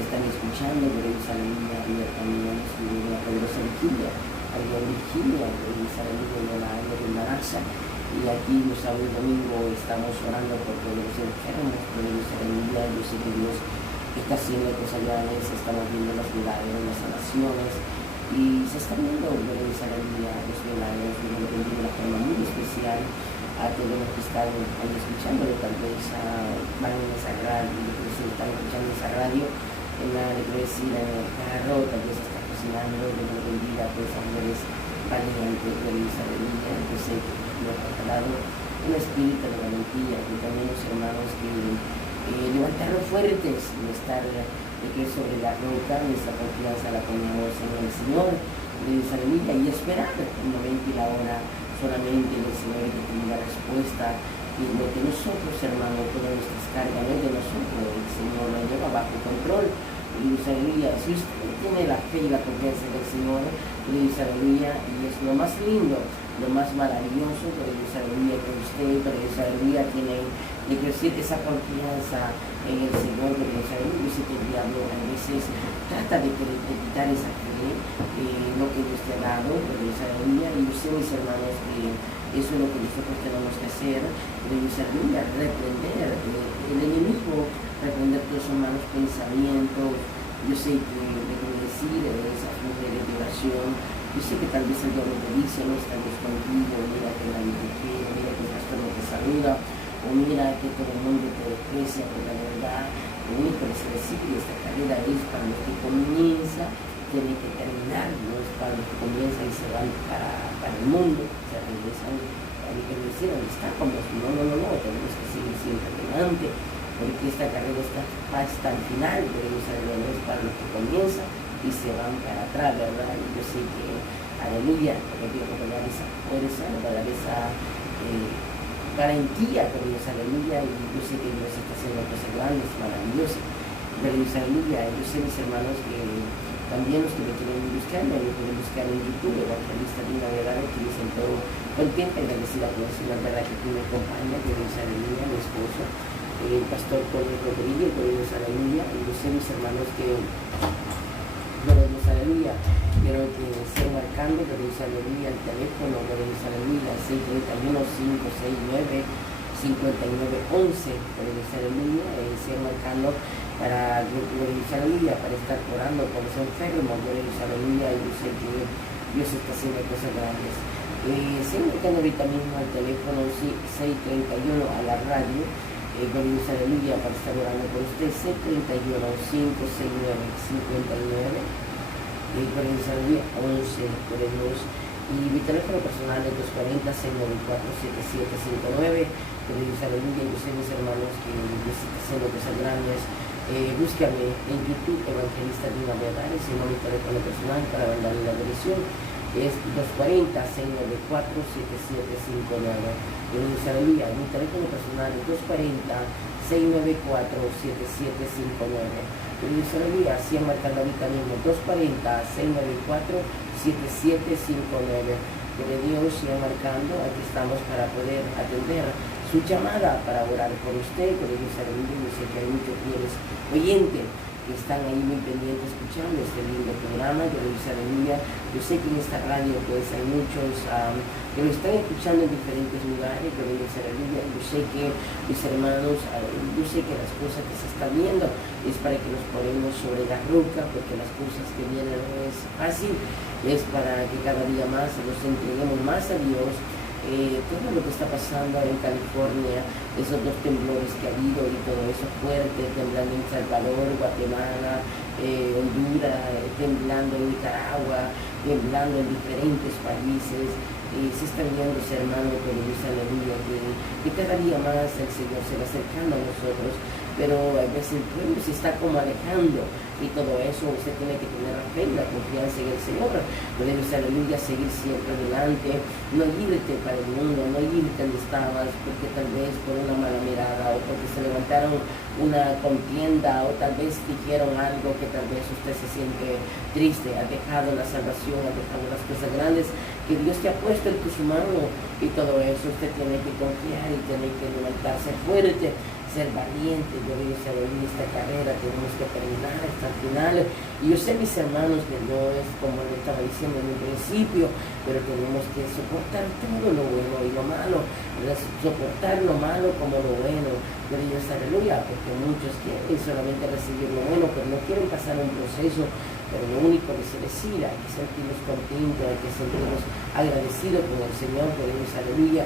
están escuchando, gloria aleluya, y también una poderosa vigilia, había vigilia, gloria aleluya, en el año de Embarazo. Y aquí los sábados y domingos estamos orando por todos los enfermos, gloria aleluya. Yo sé que Dios está haciendo cosas grandes, estamos viendo las milagros, las sanaciones, y se están viendo, gloria aleluya, los milagros. Yo le bendigo de una forma muy especial a todos los que están ahí escuchando, tal vez van en esa radio, si están escuchando esa radio, en la iglesia, en el carro, tal vez está cocinando, Dios le bendiga a todas esas mujeres valientes, gloria aleluya. Yo sé que Dios ha dado un espíritu de valentía, que también los hermanos que levantaron fuertes, de estar que sobre la roca, nuestra confianza la ponemos en el Señor, gloria aleluya, y esperar el momento y la hora solamente del Señor que tenga respuesta. Y lo que nosotros, hermanos, todas nuestras cargas no es de nosotros, el Señor lo lleva bajo control. Gloria aleluya. Si usted tiene la fe y la confianza del Señor, gloria aleluya, y es lo más lindo, lo más maravilloso, gloria aleluya, que usted, gloria aleluya, tiene de crecer esa confianza en el Señor, gloria aleluya. Yo sé que el diablo a veces trata de quitar esa fe, lo que Dios te ha dado, gloria aleluya, y yo sé, mis hermanos, que eso es lo que nosotros tenemos que hacer, gloria aleluya, reprender el enemigo, reprender todos esos malos pensamientos. Yo sé que debo decir esas mujeres de oración, yo sé que tal vez el diablo te dice, no estás contigo, mira que nadie te quiere, mira que el pastor no te saluda, o mira que todo el mundo te desprecia, pero la verdad, lo único que se decide, esta carrera es para los que comienza, tiene que terminar, no es para los que comienzan y se van para el mundo, se regresan a lo que decir, donde está, como no, tenemos que seguir siempre adelante, porque esta carrera está hasta el final, pero no es para los que comienzan y se van para atrás, ¿verdad? Y yo sé que, aleluya, porque Dios nos va a dar esa fuerza, nos va a dar esa garantía con Dios, aleluya, y yo sé que Dios está haciendo cosas grandes, maravillosas, pero Dios, aleluya. Yo sé, mis hermanos, que también los que me quieren buscar, me pueden buscar en YouTube, Evangelista Dina Vedara, que dicen todo contenta y agradecida por eso, la verdad que tú me acompañas, que Dios, aleluya, mi esposo, el pastor Pablo Rodríguez, que Dios, aleluya, y yo sé, mis hermanos, que Dios, aleluya, quiero que estén marcando, que Dios, aleluya, el teléfono, que Dios, aleluya, 631-569-5911, que Dios, aleluya, estén marcando para Dios, aleluya, para estar orando por los enfermos, Dios, aleluya, y yo sé que Dios está haciendo cosas grandes. Estén marcando ahorita mismo al teléfono 631 a la radio, Dios, aleluya, para estar orando por usted, 631-569-59, Dios, aleluya, 11 por el 2. Y mi teléfono personal es 240-694-7759, Dios, aleluya. Yo sé, mis hermanos, que Dios está haciendo cosas grandes. Búscame en YouTube, Evangelista Dina Vedara, si no mi teléfono personal para mandarle la dirección es 240-694-7759. Dios, aleluya. Mi teléfono personal es 240-694-7759. Dios, aleluya. Así marcando ahorita mismo 240-694-7759. Pero Dios sigue marcando, aquí estamos para poder atender su llamada, para orar por usted, por Dios, aleluya. Yo sé que hay muchos fieles oyentes que están ahí muy pendientes escuchando este lindo programa, Dios, aleluya. Yo sé que en esta radio pues hay muchos que lo están escuchando en diferentes lugares, Dios, aleluya. Yo sé que, mis hermanos, yo sé que las cosas que se están viendo es para que nos ponemos sobre la roca, porque las cosas que vienen no es fácil, es para que cada día más nos entreguemos más a Dios. Todo lo que está pasando en California, esos dos temblores que ha habido y todo eso fuerte, temblando en Salvador, Guatemala, Honduras, temblando en Nicaragua, temblando en diferentes países, se está viendo, hermano, que Dios, aleluya, que cada día más el Señor se va acercando a nosotros, pero a veces el pueblo se está como alejando, y todo eso usted tiene que tener la fe y la confianza en el Señor, Dios, aleluya, seguir siempre adelante, no irte para el mundo, no irte donde estabas, porque tal vez por una mala mirada, o porque se levantaron una contienda, o tal vez dijeron algo que tal vez usted se siente triste, ha dejado la salvación, ha dejado las cosas grandes que Dios te ha puesto en tu mano, y todo eso usted tiene que confiar y tiene que levantarse fuerte, ser valientes, gloria a Dios, aleluya, esta carrera tenemos que terminar hasta el final. Y yo sé, mis hermanos, que no es como le estaba diciendo en un principio, pero tenemos que soportar todo lo bueno y lo malo, soportar lo malo como lo bueno, gloria a Dios, aleluya, porque muchos quieren solamente recibir lo bueno, pero no quieren pasar un proceso. Pero lo único que se decida, hay que sentirnos contentos, hay que sentirnos agradecidos con el Señor, gloria a Dios, aleluya,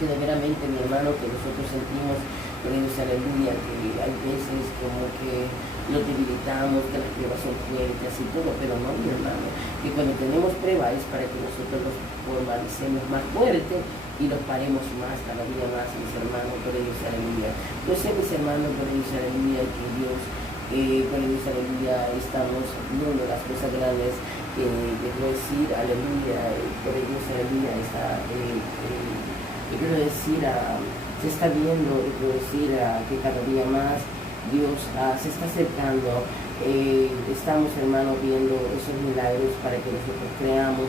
que de veramente, mi hermano, que nosotros sentimos, gloria a Dios, aleluya, que hay veces como que nos debilitamos, que las pruebas son fuertes y todo, pero no, mi hermano, que cuando tenemos pruebas es para que nosotros nos fortalecemos más fuertes y nos paremos más, cada día más, mis hermanos, gloria a Dios, aleluya. Yo sé, mis hermanos, gloria a Dios, aleluya, que Dios, gloria a Dios, aleluya, estamos viendo las cosas grandes, quiero decir, aleluya, gloria a Dios, aleluya, quiero decir, se está viendo, quiero decir, que cada día más Dios se está acercando. Estamos, hermanos, viendo esos milagros para que nosotros creamos.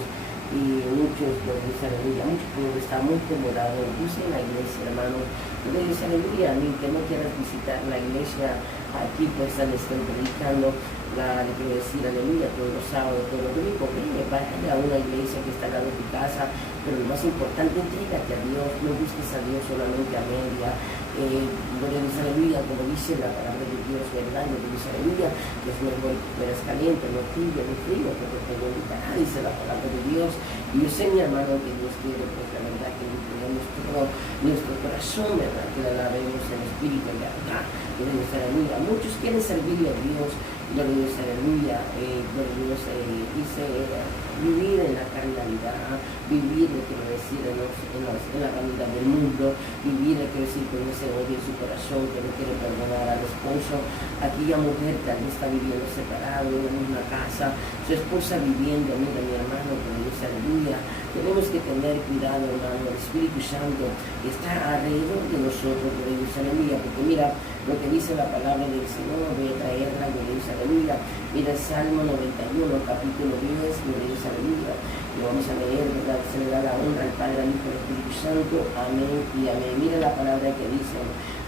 Y muchos, gloria a Dios, aleluya, muchos pueblos están muy demorados, incluso en la iglesia, hermano, gloria a Dios, aleluya, ni que no quieras visitar la iglesia, aquí pues están predicando, le quiero decir, aleluya, todos los sábados, todos los domingos, vaya a una iglesia que está al lado de tu casa, pero lo más importante, entrégate a Dios, no busques a Dios solamente a media, gloria a Dios, aleluya, como dice la palabra de Dios, ¿verdad? Gloria a Dios, aleluya, que es mejor que fueras caliente, no tibio, ni frío, porque te vomitará, dice la palabra de Dios. Y yo sé, mi hermano, que Dios quiere, pues la verdad, que entregamos todo nuestro corazón, ¿verdad? Que le alabemos en espíritu y verdad. Gloria a Dios, aleluya. Muchos quieren servirle a Dios, gloria a Dios, aleluya, gloria a Dios, dice, vivir en la carnalidad, vivir, quiero decir, en la vanidad del mundo, vivir, quiero decir, con ese odio en su corazón, que no quiere perdonar al esposo. Aquella mujer tal vez está viviendo separado en la misma casa, su esposa viviendo, mira, mi hermano, gloria a Dios, aleluya. Tenemos que tener cuidado, hermano, el Espíritu Santo está alrededor de nosotros, gloria a Dios, aleluya, porque mira lo que dice la palabra del Señor, voy a traerla, gloria a Dios, aleluya. Mira el Salmo 91, capítulo 10, gloria a Dios, aleluya. Y vamos a leer, ¿verdad? Se le da la honra al Padre, al Hijo y al Espíritu Santo, amén y amén. Mira la palabra que dice,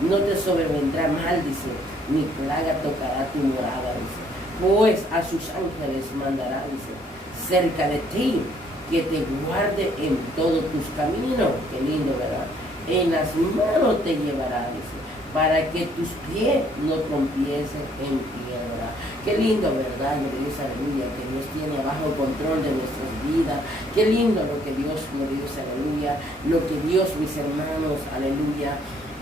no te sobrevendrá mal, dice, ni plaga tocará tu morada, dice, pues a sus ángeles mandará, dice, cerca de ti, que te guarde en todos tus caminos. Qué lindo, ¿verdad? En las manos te llevará, dice, para que tus pies no trompiecen en piedra. Qué lindo, ¿verdad? Gloria a Dios, aleluya, que Dios tiene bajo control de nuestras vidas. Qué lindo lo que Dios, gloria a Dios, aleluya, lo que Dios, mis hermanos, aleluya,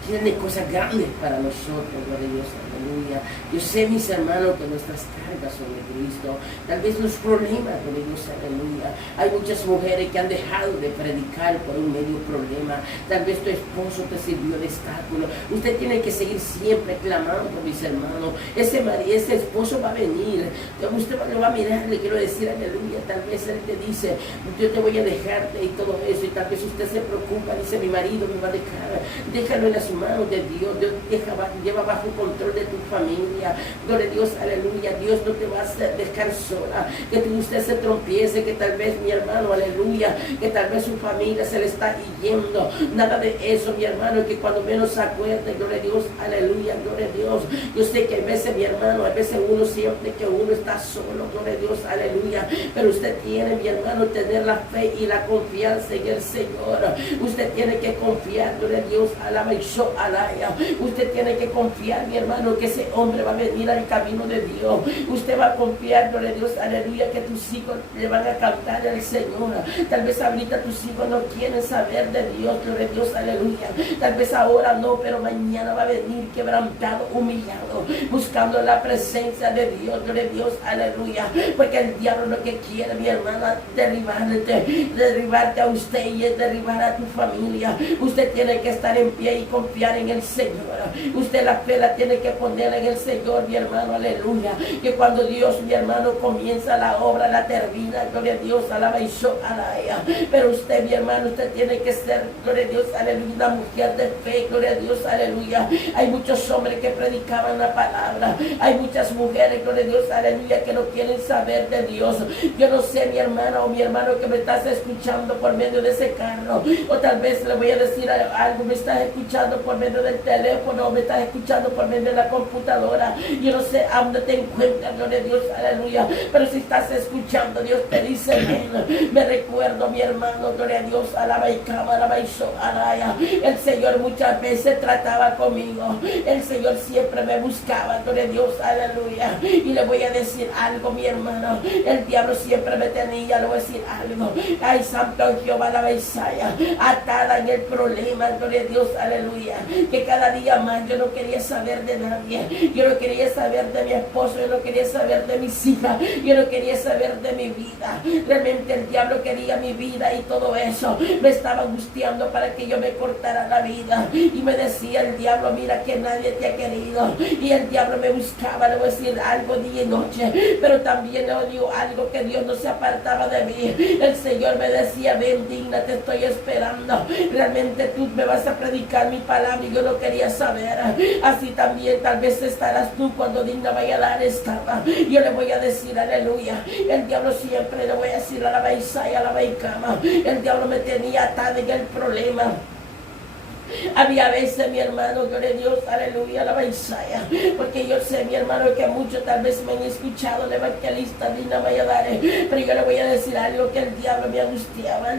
tiene cosas grandes para nosotros, gloria a Dios, aleluya. Yo sé, mis hermanos, que nuestras cargas son de Cristo, tal vez los problemas, gloria a Dios, aleluya. Hay muchas mujeres que han dejado de predicar por un medio problema, tal vez tu esposo te sirvió de obstáculo. Usted tiene que seguir siempre clamando, mis hermanos. Ese esposo va a venir, usted lo va a mirar, le quiero decir, aleluya. Tal vez él te dice, yo te voy a dejarte y todo eso, y tal vez usted se preocupa, dice, mi marido me va a dejar, déjalo en las manos de Dios. Dios lleva bajo control de tu familia, gloria a Dios, aleluya. Dios no te va a hacer dejar sola, que usted se trompiece, que tal vez, mi hermano, aleluya, que tal vez su familia se le está yendo, nada de eso, mi hermano, que cuando menos se acuerde, gloria a Dios, aleluya, gloria a Dios. Yo sé que a veces, mi hermano, a veces uno siente que uno está solo, gloria a Dios, aleluya, pero usted tiene, mi hermano, tener la fe y la confianza en el Señor. Usted tiene que confiar, gloria a Dios, alaya. Usted tiene que confiar, mi hermano, que ese hombre va a venir al camino de Dios. Usted va a confiar, gloria a Dios, aleluya, que tus hijos le van a cantar al Señor. Tal vez ahorita tus hijos no quieren saber de Dios, gloria a Dios, aleluya. Tal vez ahora no, pero mañana va a venir quebrantado, humillado, buscando la presencia de Dios, gloria a Dios, aleluya. Porque el diablo lo que quiere, mi hermana, derribarte a usted y es derribar a tu familia. Usted tiene que estar en pie y confiar en el Señor. Usted la fe la tiene que poner en el Señor, mi hermano, aleluya. Que cuando Dios, mi hermano, comienza la obra, la termina, gloria a Dios, alaba y alaya. Pero usted, mi hermano, usted tiene que ser, gloria a Dios, aleluya, una mujer de fe, gloria a Dios, aleluya. Hay muchos hombres que predicaban la palabra, hay muchas mujeres, gloria a Dios, aleluya, que no quieren saber de Dios. Yo no sé, mi hermana o mi hermano, que me estás escuchando por medio de ese carro, o tal vez le voy a decir algo, me estás escuchando por medio del teléfono, o me estás escuchando por medio de la computadora. Yo no sé a dónde te encuentras, gloria a Dios, aleluya, pero si estás escuchando, Dios te dice, ven. Me recuerdo, mi hermano, gloria a Dios, alaba y cama, alaba y alaya. El Señor muchas veces trataba conmigo, el Señor siempre me buscaba, gloria a Dios, aleluya. Y le voy a decir algo, mi hermano, el diablo siempre me tenía, le voy a decir algo, ay, santo Jehová, alaba y atada en el problema, gloria a Dios, aleluya, que cada día más yo no quería saber de nadie, yo no quería saber de mi esposo, yo no quería saber de mis hijas, yo no quería saber de mi vida. Realmente el diablo quería mi vida y todo eso me estaba angustiando para que yo me cortara la vida, y me decía el diablo, mira que nadie te ha querido, y el diablo me buscaba, le voy a decir algo día y noche, pero también le digo algo, que Dios no se apartaba de mí. El Señor me decía, ven, digna, te estoy esperando, realmente tú me vas a predicar mi palabra, y yo no quería saber. Así también tal vez estarás tú cuando digna vaya a dar escapa. Yo le voy a decir, aleluya, el diablo siempre le voy a decir, alaba Isaías, alaba y cama, el diablo me tenía atada en el problema. Había veces, mi hermano, gloria a Dios, aleluya, alaba Isaías, porque yo sé, mi hermano, que muchos tal vez me han escuchado, el evangelista Dina Valladares, pero yo le voy a decir algo, que el diablo me angustiaba,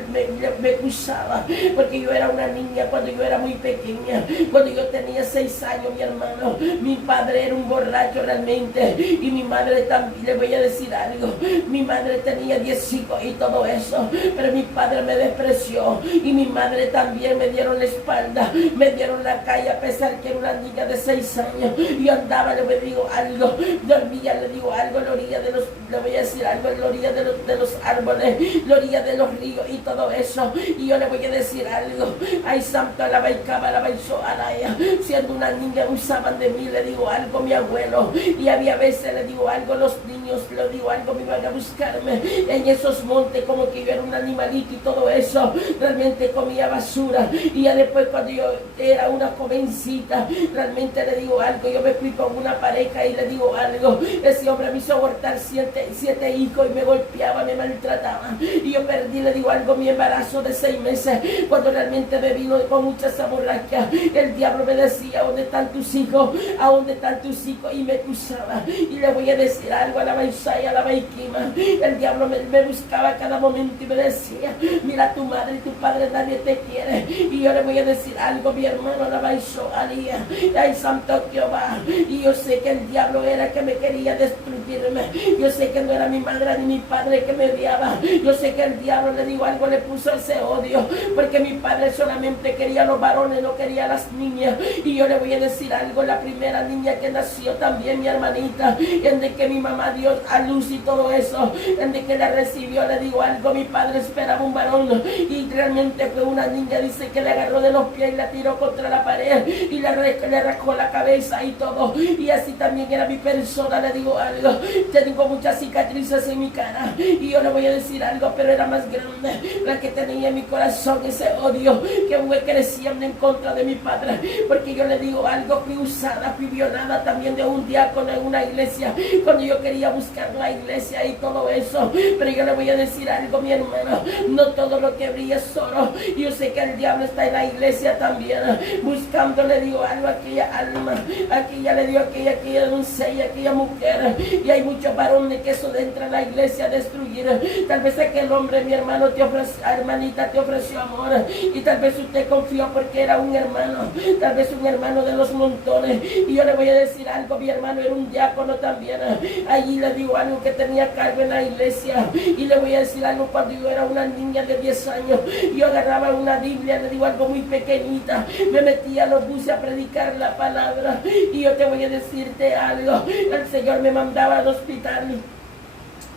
me acusaba, porque yo era una niña cuando yo era muy pequeña, cuando yo tenía 6 años, mi hermano, mi padre era un borracho realmente, y mi madre también, le voy a decir algo, mi madre tenía 10 hijos y todo eso, pero mi padre me despreció, y mi madre también me dieron la espalda, me dieron la calle, a pesar que era una niña de 6 años. Yo andaba, le digo algo, dormía, le digo algo, en la orilla de los, le voy a decir algo, en la orilla de los árboles, la orilla de los ríos y todo eso. Y yo le voy a decir algo, ay, santo, alaba y cama, alaba y alaya. Siendo una niña usaban de mí, le digo algo, mi abuelo, y había veces, le digo algo, los niños, le digo algo, me iban a buscarme en esos montes, como que yo era un animalito y todo eso. Realmente comía basura, y ya después cuando yo era una jovencita, realmente le digo algo, yo me fui con una pareja y le digo algo, ese hombre me hizo abortar 7 hijos y me golpeaba, me maltrataba, y yo perdí, le digo algo, mi embarazo de 6 meses, cuando realmente me vino con muchas hemorragias. El diablo me decía, ¿dónde están tus hijos? ¿A dónde están tus hijos? Y me acusaba, y le voy a decir algo, alaba Isaías, alaba Ikima, el diablo me buscaba a cada momento y me decía, mira, tu madre y tu padre nadie te quiere, y yo le voy a decir algo, mi hermano, alaba Isaías, ay, santo Jehová, y yo sé que el diablo era que me quería destruirme, yo sé que no era mi madre ni mi padre que me odiaba, yo sé que el diablo, le digo algo, le puso ese odio, porque mi padre solamente quería a los varones, no quería a las niñas, y yo le voy a decir algo, la primera niña que nació también, mi hermanita, en de que mi mamá dio a luz y todo eso, en de que la recibió, le digo algo, mi padre esperaba un varón, y realmente fue una niña, dice que le agarró de los pies y la tiró contra la pared, y le rascó la cabeza y todo, y así también era mi persona, le digo algo, tengo muchas cicatrices en mi cara, y yo le voy a decir algo, pero era más grande la que tenía en mi corazón, ese odio que fue creciendo en contra de mi padre, porque yo le digo algo, fui usada, fui violada también de un diácono en una iglesia, cuando yo quería buscar la iglesia y todo eso, pero yo le voy a decir algo, mi hermano, no todo lo que brilla es oro, yo sé que el diablo está en la iglesia también, buscando, le digo algo, aquella alma, aquella le digo aquella doncella, aquella mujer, y hay muchos varones que eso entra a la iglesia a destruir. Tal vez aquel hombre, mi hermano, te ofreció, hermanita, te ofreció amor, y tal vez usted confió porque era un hermano, tal vez un hermano de los montones, y yo le voy a decir algo, mi hermano era un diácono también, allí le digo algo, que tenía cargo en la iglesia, y le voy a decir algo, cuando yo era una niña de 10 años, yo agarraba una Biblia, le digo algo muy pequeñita, me metía a los buses a predicar la palabra, y yo te voy a decirte algo, el Señor me mandaba al hospital,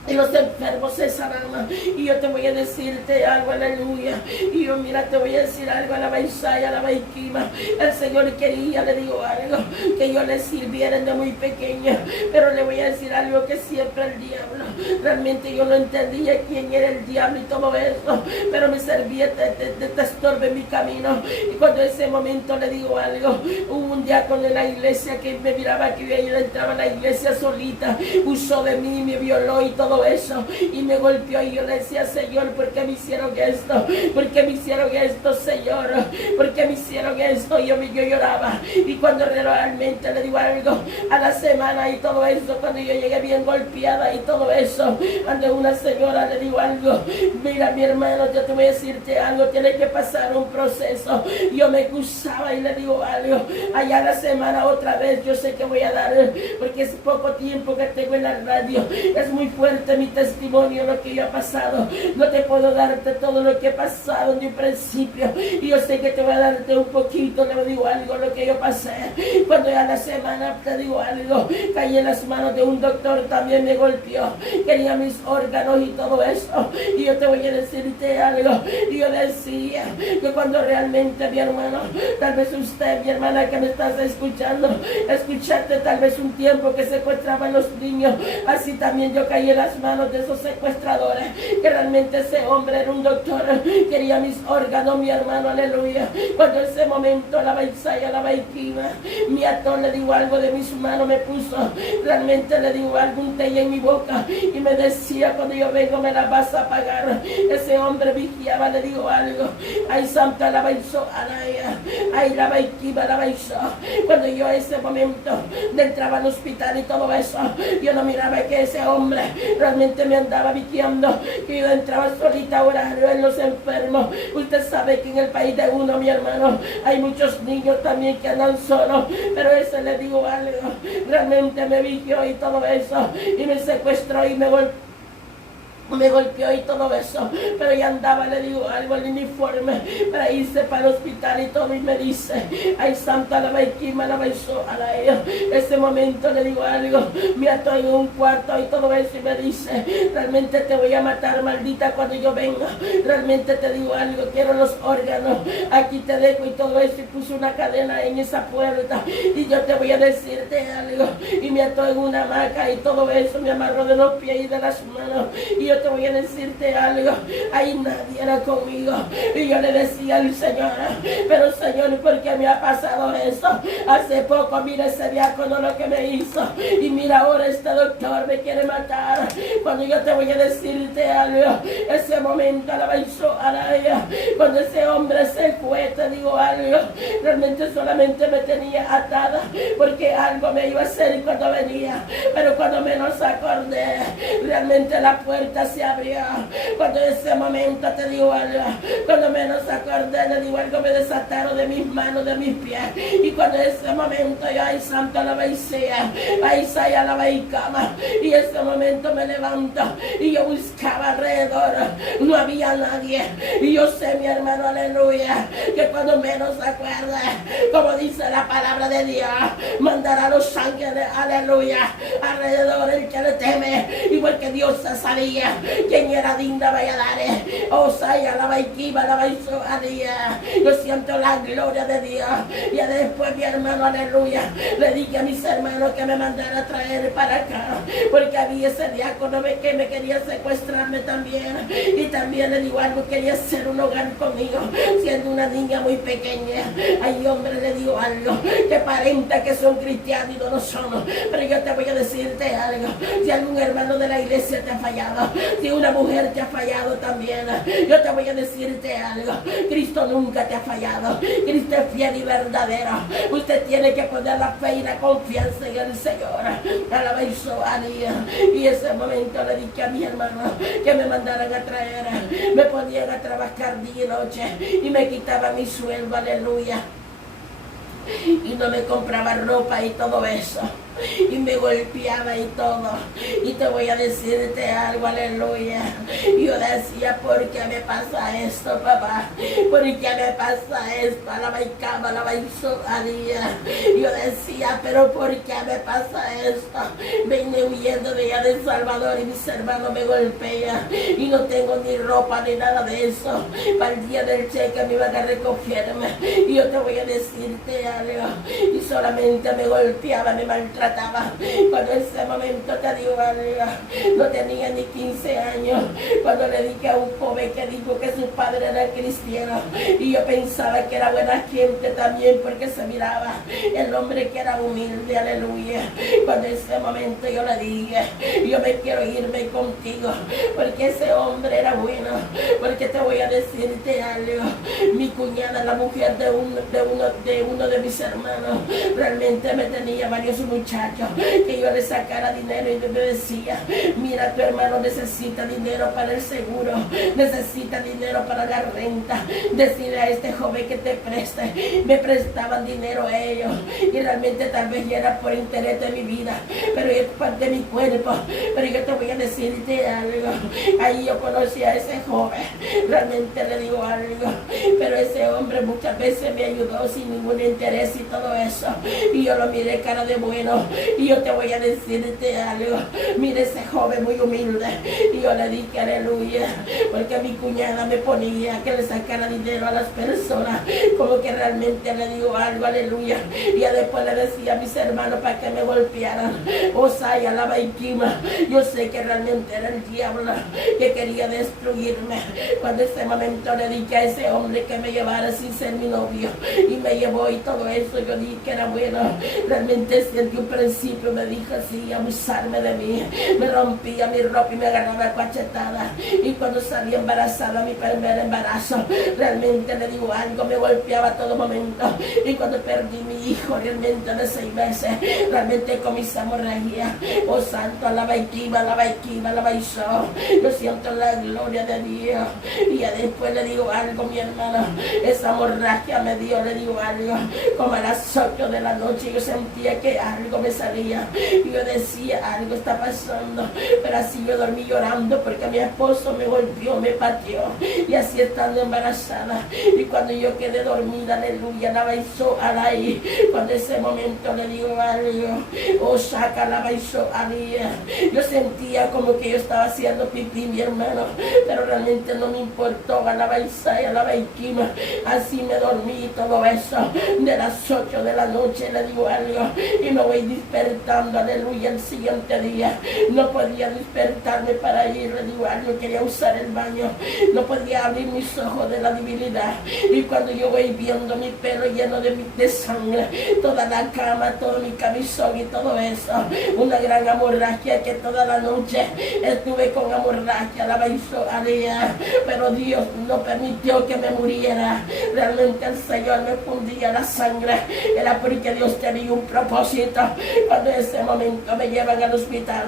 y los enfermos se sanarán. Y yo te voy a decirte algo, aleluya. Y yo, mira, te voy a decir algo, alaba Isaías, alaba Iquima. El Señor quería, le digo algo, que yo le sirviera de muy pequeña. Pero le voy a decir algo, que siempre el diablo, realmente yo no entendía quién era el diablo y todo eso, pero me servía de estorbo en mi camino. Y cuando en ese momento le digo algo, hubo un diácono en la iglesia que me miraba que yo entraba a la iglesia solita, usó de mí, me violó y todo eso, y me golpeó. Y yo le decía, Señor, ¿por qué me hicieron esto? ¿Por qué me hicieron esto, Señor? ¿Por qué me hicieron esto? Yo lloraba. Y cuando realmente le digo algo, a la semana y todo eso, cuando yo llegué bien golpeada y todo eso, ante una señora le digo algo, mira mi hermano, yo te voy a decirte algo, tienes que pasar un proceso. Yo me excusaba y le digo algo, allá a la semana otra vez, yo sé que voy a dar, porque es poco tiempo que tengo en la radio, es muy fuerte mi testimonio, lo que yo he pasado. No te puedo darte todo lo que he pasado en un principio, y yo sé que te voy a darte un poquito, le digo algo, lo que yo pasé. Cuando ya la semana, te digo algo, caí en las manos de un doctor, también me golpeó, quería mis órganos y todo eso. Y yo te voy a decirte algo, y yo decía que cuando realmente, mi hermano, tal vez usted, mi hermana que me estás escuchando, escuchaste tal vez un tiempo que secuestraban los niños, así también yo caí en las manos de esos secuestradores, que realmente ese hombre era un doctor, quería mis órganos, mi hermano, aleluya. Cuando ese momento la Isaías, la Iquima, mi ató, le digo algo de mis manos, me puso, realmente le digo algo, un té en mi boca, y me decía, cuando yo vengo me la vas a pagar. Ese hombre vigiaba, le digo algo, ay santa la baisó, ay la Iquima, la baisó. Cuando yo a ese momento entraba al hospital y todo eso, yo no miraba que ese hombre realmente me andaba vigiando, que yo entraba solita a orar en los enfermos. Usted sabe que en el país de uno, mi hermano, hay muchos niños también que andan solos, pero ese, le digo algo, realmente me vigió y todo eso, y me secuestró y me golpeó y todo eso, pero ya andaba, le digo algo, el uniforme para irse para el hospital y todo, y me dice, ay santa la Iquima, la besó a la ella. Ese momento le digo algo, me ató en un cuarto y todo eso, y me dice, realmente te voy a matar, maldita, cuando yo venga, realmente te digo algo, quiero los órganos, aquí te dejo y todo eso, y puse una cadena en esa puerta, y yo te voy a decirte algo, y me ató en una hamaca y todo eso, me amarró de los pies y de las manos, y yo te voy a decirte algo, ahí nadie era conmigo, y yo le decía al Señor, pero Señor, ¿por qué me ha pasado eso? Hace poco, mira ese diácono lo que me hizo, y mira ahora este doctor me quiere matar. Cuando yo te voy a decirte algo, ese momento la hizo a la ella, cuando ese hombre se fue, te digo algo, realmente solamente me tenía atada, porque algo me iba a hacer cuando venía, pero cuando menos acordé, realmente la puerta se abrió. Cuando en ese momento, te digo algo, cuando menos acordé, le digo algo, me desataron de mis manos, de mis pies, y cuando en ese momento yo, ay santo la veía, ay Isaías la veía, y en ese momento me levanto, y yo buscaba alrededor, no había nadie, y yo sé, mi hermano, aleluya, que cuando menos acuerde, como dice la palabra de Dios, mandará a los ángeles, aleluya, alrededor el que le teme, igual que Dios se sabía quién era digna, vaya a dar, Osaya, la Iquima, la Baisoanía. Yo siento la gloria de Dios. Y después, mi hermano, aleluya, le dije a mis hermanos que me mandara a traer para acá, porque había ese diácono que me quería secuestrarme también, y también le digo algo, quería hacer un hogar conmigo, siendo una niña muy pequeña. Ay, hombre, le digo algo, que aparenta que son cristianos y no lo son, pero yo te voy a decirte algo, si algún hermano de la iglesia te ha fallado, si una mujer te ha fallado también, yo te voy a decirte algo, Cristo nunca te ha fallado, Cristo es fiel y verdadero. Usted tiene que poner la fe y la confianza en el Señor. Alaba y ese momento le dije a mi hermano que me mandaran a traer, me ponían a trabajar día y noche y me quitaban mi sueldo, aleluya, y no me compraba ropa y todo eso, y me golpeaba y todo. Y te voy a decirte algo, aleluya, yo decía, ¿por qué me pasa esto, papá? ¿Por qué me pasa esto? La yo decía, pero ¿por qué me pasa esto? Vine huyendo de golpea de Salvador y mis hermanos me golpea y no tengo ni ropa ni nada de eso. Para el día del cheque me iban a recogerme y yo te voy a decirte algo, y solamente me golpeaba, me maltrataba. Cuando en ese momento te digo algo, no tenía ni 15 años cuando le dije a un joven que dijo que su padre era cristiano, y yo pensaba que era buena gente también porque se miraba el hombre que era humilde, aleluya. Cuando en ese momento yo le dije, yo me quiero irme contigo porque ese hombre era bueno, porque te voy a decirte algo, mi cuñada, la mujer de uno de mis hermanos, realmente me tenía varios muchachos que yo le sacara dinero y me decía, mira, tu hermano necesita dinero para el seguro, necesita dinero para la renta, decirle a este joven que te preste. Me prestaban dinero a ellos y realmente tal vez ya era por interés de mi vida, pero es parte de mi cuerpo. Pero yo te voy a decirte algo, ahí yo conocí a ese joven, realmente le digo algo, pero ese hombre muchas veces me ayudó sin ningún interés y todo eso, y yo lo miré cara de bueno, y yo te voy a decirte algo, mire ese joven muy humilde, y yo le dije aleluya, porque mi cuñada me ponía que le sacara dinero a las personas, como que realmente le digo algo, aleluya, y ya después le decía a mis hermanos para que me golpearan, Osaya, la Baiquima, yo sé que realmente era el diablo que quería destruirme. Cuando ese momento le dije a ese hombre que me llevara sin ser mi novio, y me llevó y todo eso, yo dije que era bueno, realmente desde un principio me dijo así, abusarme de mí, me rompía mi ropa y me agarraba cachetada, y cuando salí embarazada, mi primer embarazo, realmente le digo algo, me golpeaba a todo momento, y cuando perdí mi hijo realmente de 6 meses, realmente con mis hemorragias, oh santo, alaba y quiva, alaba y so, yo siento la gloria de Dios, y ya después le digo algo, mi hermano, esa hemorragia me dio, le digo algo, como a las 8 de la noche yo sentía que algo me salía, y yo decía, algo está pasando, pero así yo dormí llorando porque mi esposo me golpeó, me pateó, y así estando embarazada, y cuando yo quedé dormida, aleluya, la baizó alay, cuando ese momento le digo algo, oh saca la baizó alay, yo sentía como que yo estaba haciendo pipí, mi hermano, pero realmente no me importó, a la baizá y a la baiquima, así me dormí y todo eso, de las 8 de la noche, le digo algo, y me voy despertando, aleluya, el siguiente día, no podía despertarme para ir, le digo algo, quería usar el baño, no podía abrir mis ojos de la debilidad, y cuando yo voy viendo mi pelo lleno de sangre, toda la cama, todo mi camisón y todo eso, una gran hemorragia que toda la noche estuve con hemorragia, la baizó alía, pero Dios no permitió que me muriera, realmente el Señor me fundía la sangre, era porque Dios tenía un propósito. Cuando en ese momento me llevan al hospital,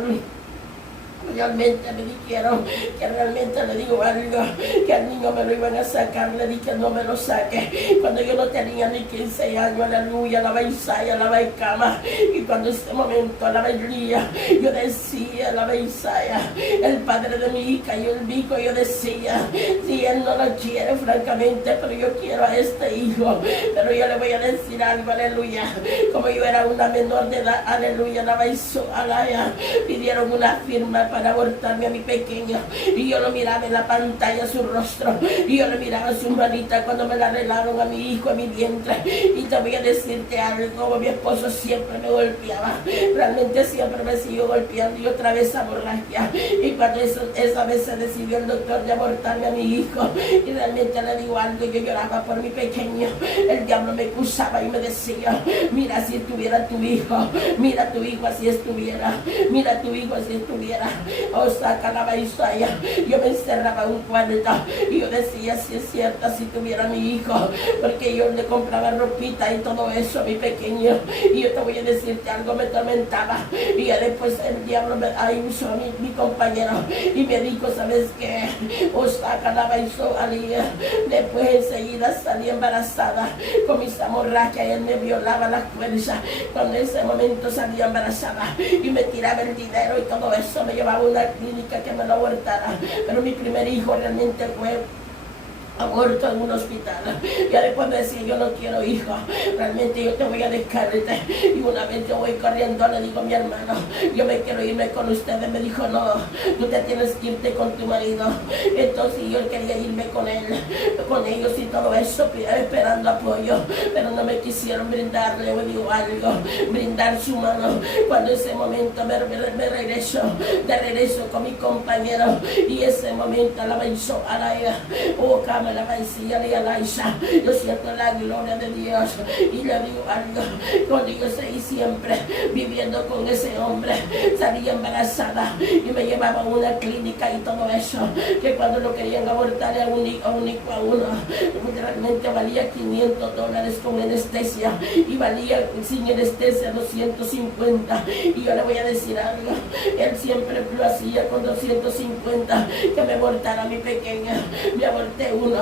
realmente me dijeron que realmente le digo algo, que al niño me lo iban a sacar, le dije no me lo saque, cuando yo no tenía ni 15 años, aleluya, la baisaya, la baicama, y cuando en ese momento la bailía, yo decía, la baisaya, el padre de mi hija, yo el bico, yo decía, si él no lo quiere, francamente, pero yo quiero a este hijo, pero yo le voy a decir algo, aleluya, como yo era una menor de edad, aleluya, la baisó, alaya, pidieron una firma para abortarme a mi pequeño, y yo lo miraba en la pantalla su rostro, y yo le miraba su manita cuando me la arreglaron a mi hijo, a mi vientre, y te voy a decirte algo, como mi esposo siempre me golpeaba, realmente siempre me siguió golpeando, y otra vez hemorragia, y cuando esa vez se decidió el doctor de abortarme a mi hijo, y realmente le digo algo, yo lloraba por mi pequeño, el diablo me acusaba y me decía, mira si estuviera tu hijo, mira tu hijo así estuviera, mira tu hijo así estuviera, oh saca la baisaya, yo me encerraba en un cuarto, y yo decía, si es cierto, si tuviera mi hijo, porque yo le compraba ropita y todo eso a mi pequeño, y yo te voy a decirte algo, me tormentaba, y ya después el diablo ahí usó a mi compañero, y me dijo, ¿sabes qué? Oh saca la baisaya, después enseguida salí embarazada, con mis hemorragias, él me violaba la fuerza, cuando en ese momento salí embarazada, y me tiraba el dinero y todo eso, me llevaba a una clínica que me lo abortara, pero mi primer hijo realmente fue aborto en un hospital. Ya después me decía, yo no quiero hijo, realmente yo te voy a dejarte. Y una vez yo voy corriendo, le digo a mi hermano, yo me quiero irme con ustedes. Me dijo, no, tú te tienes que irte con tu marido. Entonces yo quería irme con él, con ellos y todo eso, esperando apoyo, pero no me quisieron brindarle, me digo algo, brindar su mano. Cuando ese momento me regreso, de regreso con mi compañero, y ese momento la hizo a la la vaicía y a la Isa. Yo siento la gloria de Dios y le digo algo, cuando yo seguí siempre viviendo con ese hombre, salía embarazada y me llevaba a una clínica y todo eso, que cuando lo querían abortar a uno, realmente valía $500 con anestesia y valía sin anestesia 250. Y yo le voy a decir algo, él siempre lo hacía con 250, que me abortara mi pequeña. Me aborté uno,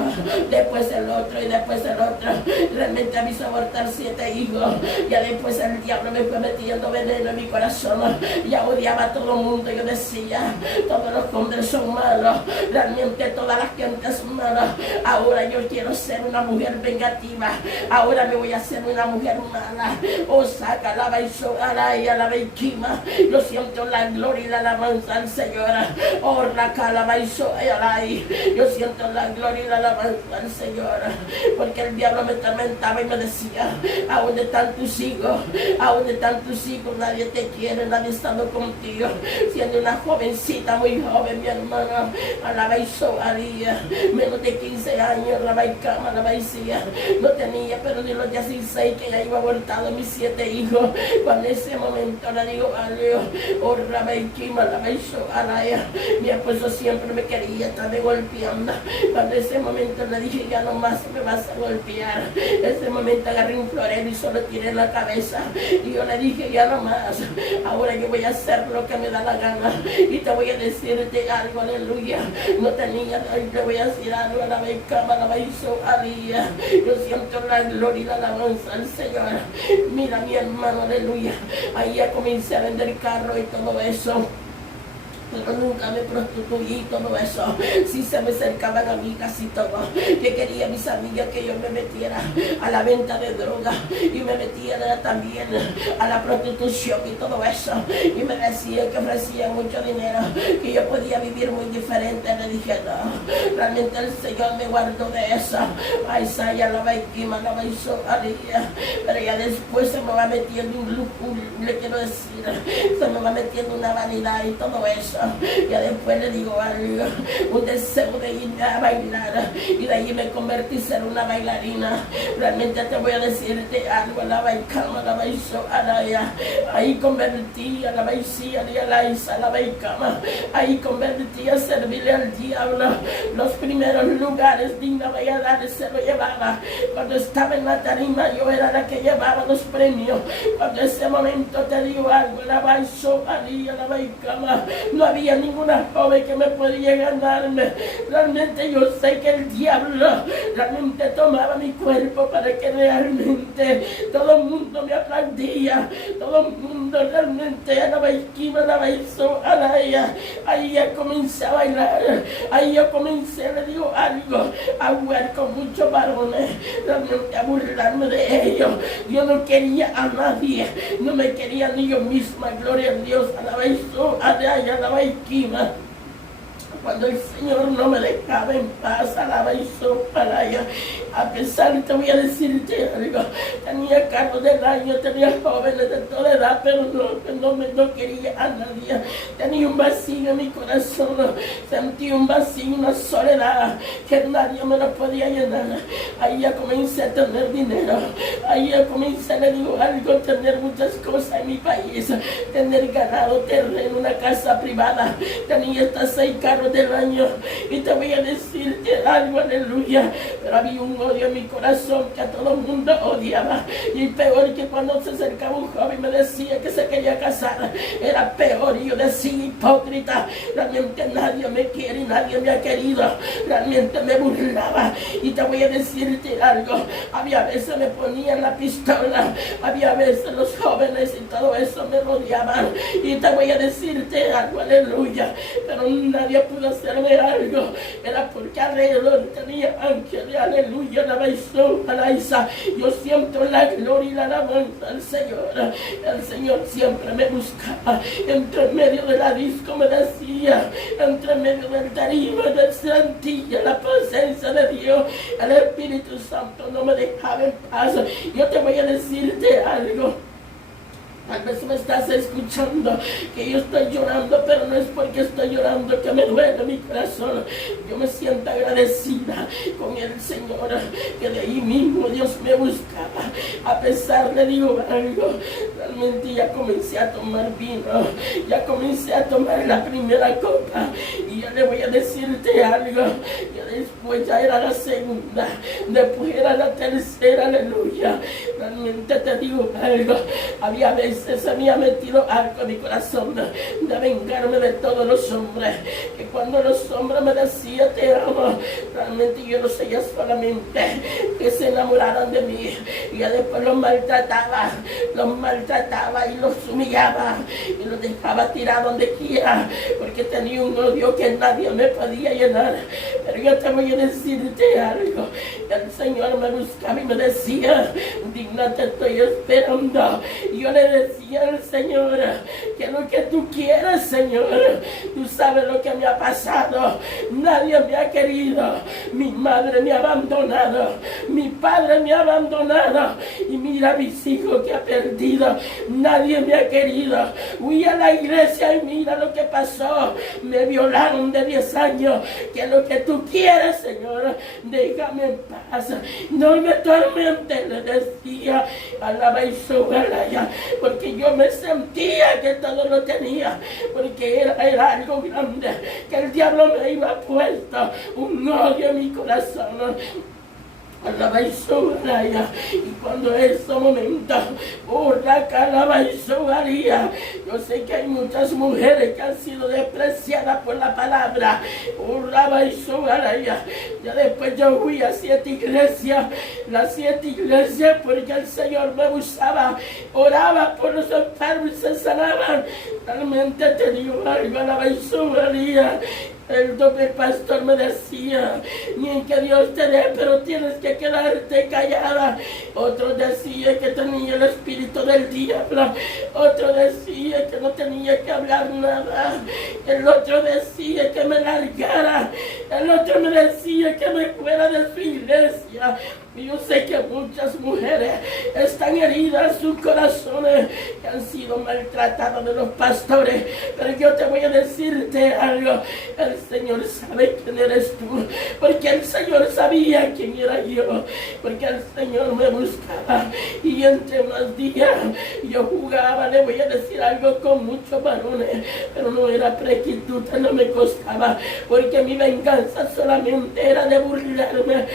después el otro y después el otro. Realmente me hizo abortar 7 hijos. Ya después el diablo me fue metiendo veneno en mi corazón. Ya odiaba a todo el mundo. Yo decía, todos los hombres son malos, realmente toda la gente es mala. Ahora yo quiero ser una mujer vengativa. Ahora me voy a hacer una mujer mala. O saca la baisogara y a la bequima. Yo siento la gloria y la alabanza al Señor. Oh, la calabaizo y a la. Yo siento la gloria y la alabanza al Señor, porque el diablo me atormentaba y me decía, ¿a dónde están tus hijos? ¿A dónde están tus hijos? Nadie te quiere, nadie ha estado contigo. Siendo una jovencita, muy joven, mi hermana, alaba y sobaría, menos de 15 años, la baicama, la baicía, no tenía, pero de los 16 que ya iba abortado mis 7 hijos. Cuando en ese momento le digo a Dios, oh, la baicama, la baicía, mi esposo siempre me quería estar golpeando. Cuando ese momento le dije, ya no más me vas a golpear. Ese momento agarré un florero y solo tiré la cabeza. Y yo le dije, ya no más. Ahora yo voy a hacer lo que me da la gana. Y te voy a decirte algo, aleluya. No tenía, te voy a decir algo, la becama, la hizo alía. Yo siento la gloria y la alabanza al Señor. Mira, mi hermano, aleluya. Ahí ya comencé a vender carro y todo eso. Pero nunca me prostituí y todo eso. Sí se me acercaban amigas y todo, que quería mis amigas que yo me metiera a la venta de droga y me metiera también a la prostitución y todo eso. Y me decían que ofrecían mucho dinero, que yo podía vivir muy diferente. Le dije, no, realmente el Señor me guardó de eso. Ay, Saya, la vaikima, la hizo alía. Pero ya después se me va metiendo un lujurio, le quiero decir, se me va metiendo una vanidad y todo eso. Ya después le digo algo, un deseo de irme a bailar, y de ahí me convertí en ser una bailarina. Realmente te voy a decirte algo, la baicama, la baizo, alaya. Ahí convertí a la baicía y a la isa, la baicama. Ahí convertí a servirle al diablo. Los primeros lugares dignos de dar se lo llevaba. Cuando estaba en la tarima yo era la que llevaba los premios. Cuando ese momento te digo algo, la baizo, alaya, la baicama, no había ninguna joven que me podía ganarme. Realmente yo sé que el diablo realmente tomaba mi cuerpo para que realmente todo el mundo me aplaudía, todo el mundo realmente a la esquiva, la bailó a la ella. Ahí ya comencé a bailar, ahí yo comencé, le digo algo, a jugar con muchos varones, realmente a burlarme de ellos. Yo no quería a nadie, no me quería ni yo misma, gloria a Dios, a la bailó a la ella, la esquina. Cuando el Señor no me dejaba en paz, alaba y sopalaya. A pesar, te voy a decirte algo, tenía carros del año, tenía jóvenes de toda edad, pero no quería a nadie. Tenía un vacío en mi corazón, sentí un vacío, una soledad, que nadie me lo podía llenar. Ahí ya comencé a tener dinero, ahí ya comencé, le digo algo, tener muchas cosas en mi país, tener ganado, terreno, una casa privada, tenía hasta 6 carros del año. Y te voy a decirte algo, aleluya, pero había un odio en mi corazón que a todo el mundo odiaba, y peor que cuando se acercaba un joven y me decía que se quería casar, era peor. Y yo decía, hipócrita, realmente nadie me quiere y nadie me ha querido, realmente me burlaba. Y te voy a decirte algo, había veces me ponían la pistola, había veces los jóvenes y todo eso me rodeaban, y te voy a decirte algo, aleluya, pero nadie pudo pudo hacerme algo, era porque alrededor tenía ángeles, aleluya, la bendición, alabanza. Yo siento la gloria y la alabanza al Señor. El Señor siempre me buscaba, entre medio de la disco me decía, entre medio del tarima, del santilla, la presencia de Dios, el Espíritu Santo no me dejaba en paz. Yo te voy a decirte algo. Tal vez me estás escuchando, que yo estoy llorando, pero no es porque estoy llorando que me duele mi corazón. Yo me siento agradecida con el Señor, que de ahí mismo Dios me buscaba. A pesar de, digo algo, realmente ya comencé a tomar vino, ya comencé a tomar la primera copa, y ya le voy a decirte algo, ya después ya era la segunda, después era la tercera, aleluya. Realmente te digo algo, había veces se me ha metido algo en mi corazón de vengarme de todos los hombres, que cuando los hombres me decían te amo, realmente yo no sabía solamente que se enamoraran de mí, y ya después los maltrataba y los humillaba y los dejaba tirar donde quiera, porque tenía un odio que nadie me podía llenar. Pero yo te voy a decirte algo, el Señor me buscaba y me decía, digna te estoy esperando. Y yo le decía al Señor, que lo que tú quieres, Señor, tú sabes lo que me ha pasado, nadie me ha querido, mi madre me ha abandonado, mi padre me ha abandonado, y mira mis hijos que ha perdido, nadie me ha querido. Fui a la iglesia y mira lo que pasó, me violaron de 10 años, que lo que tú quieres, Señor, déjame en paz, no me tormentes, le decía, alaba y subalaya, porque yo me sentía que todo lo tenía, porque era algo grande, que el diablo me iba puesto, un odio en mi corazón. Alaba y subalaya, y cuando ese momento, la calaba y subalaya, yo sé que hay muchas mujeres que han sido despreciadas por la palabra, alaba y subalaya. Ya después yo fui a 7 iglesias, las 7 iglesias, porque el Señor me usaba, oraba por los enfermos y se sanaban. Realmente te digo algo, alaba y subalaya. El pastor me decía, ni en que Dios te dé, pero tienes que quedarte callada. Otro decía que tenía el espíritu del diablo. Otro decía que no tenía que hablar nada. El otro decía que me largara. El otro me decía que me fuera de su iglesia. Y yo sé que muchas mujeres están heridas en sus corazones, que han sido maltratadas de los pastores. Pero yo te voy a decirte algo, el Señor sabe quién eres tú, porque el Señor sabía quién era yo, porque el Señor me buscaba, y entre más días yo jugaba, le voy a decir algo, con muchos varones, pero no era prequituta, no me costaba, porque mi venganza solamente era de burlarme,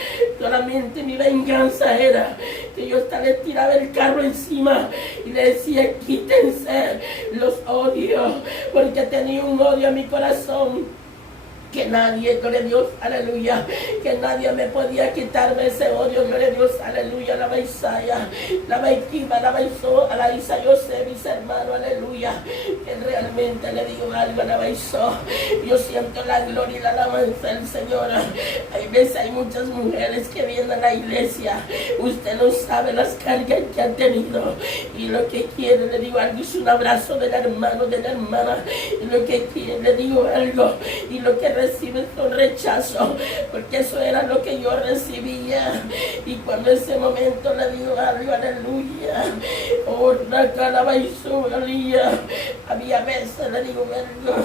solamente mi venganza era que yo hasta le tiraba el carro encima y le decía, quítense, los odio, porque tenía un odio en mi corazón que nadie, gloria a Dios, aleluya, que nadie me podía quitarme ese odio, gloria a Dios, aleluya, la Isaías, la Iquiva, la Baisó, a la Isa, yo sé, mis hermanos, aleluya, que realmente le digo algo a la Baisó, yo siento la gloria y la alabanza del Señor. Hay veces hay muchas mujeres que vienen a la iglesia, usted no sabe las cargas que han tenido, y lo que quiere, le digo algo, es un abrazo del hermano, de la hermana, y lo que quiere, le digo algo, y lo que reciben son rechazo, porque eso era lo que yo recibía. Y cuando ese momento le digo algo, aleluya, la calaba y subalía, había veces, le digo algo,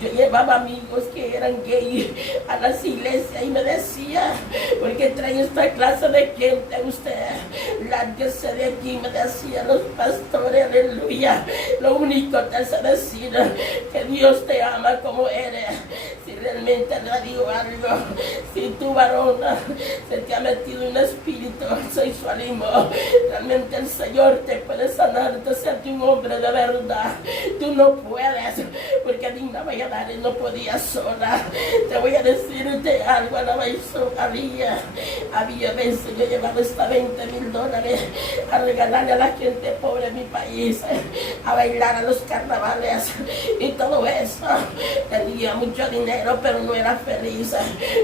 yo llevaba amigos que eran gays a las iglesias y me decía, porque trae esta clase de gente usted, lárguese de aquí, me decían los pastores, aleluya. Lo único que es decir que Dios te ama como eres. Si realmente le digo algo, si tu varona se te ha metido un espíritu sexualismo, realmente el Señor te puede sanar, te hacerte un hombre de verdad. Tú no puedes, porque Digna Valladares no podía sola. Te voy a decirte algo, había veces yo llevaba hasta $20,000 a regalarle a la gente pobre en mi país, a bailar a los carnavales y todo eso. tenía mucho dinero, pero no era feliz.